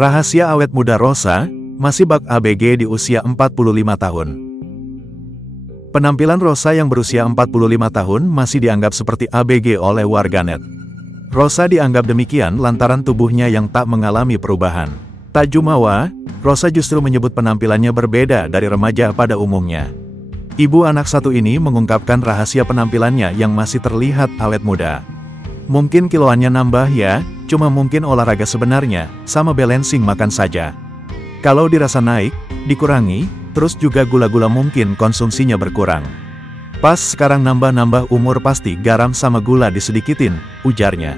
Rahasia awet muda Rosa, masih bak ABG di usia 45 tahun. Penampilan Rosa yang berusia 45 tahun masih dianggap seperti ABG oleh warganet. Rosa dianggap demikian lantaran tubuhnya yang tak mengalami perubahan. Tak jumawa, Rosa justru menyebut penampilannya berbeda dari remaja pada umumnya. Ibu anak satu ini mengungkapkan rahasia penampilannya yang masih terlihat awet muda. Mungkin kiloannya nambah ya, cuma mungkin olahraga sebenarnya, sama balancing makan saja. Kalau dirasa naik, dikurangi, terus juga gula-gula mungkin konsumsinya berkurang. Pas sekarang nambah-nambah umur pasti garam sama gula disedikitin, ujarnya.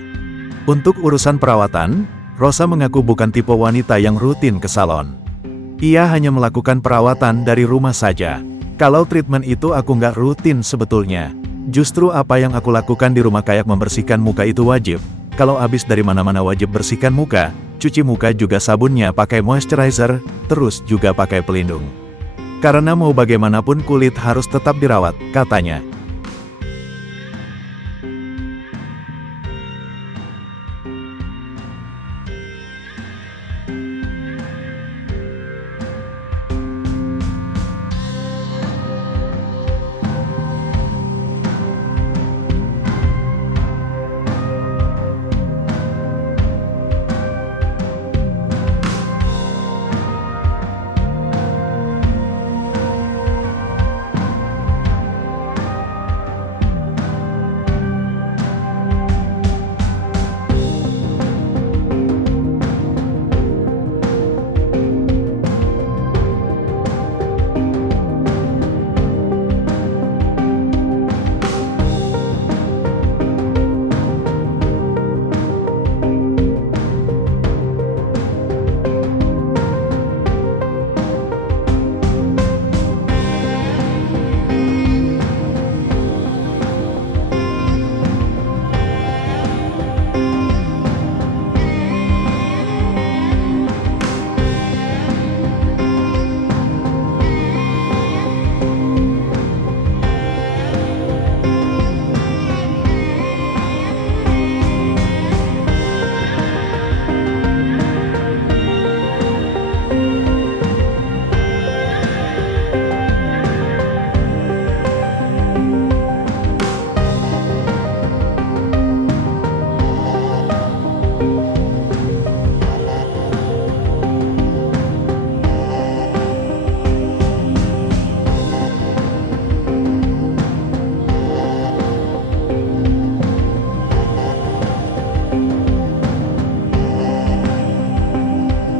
Untuk urusan perawatan, Rosa mengaku bukan tipe wanita yang rutin ke salon. Ia hanya melakukan perawatan dari rumah saja. Kalau treatment itu aku nggak rutin sebetulnya. Justru apa yang aku lakukan di rumah kayak membersihkan muka itu wajib. Kalau habis dari mana-mana wajib bersihkan muka, cuci muka juga sabunnya pakai moisturizer, terus juga pakai pelindung. Karena mau bagaimanapun kulit harus tetap dirawat, katanya.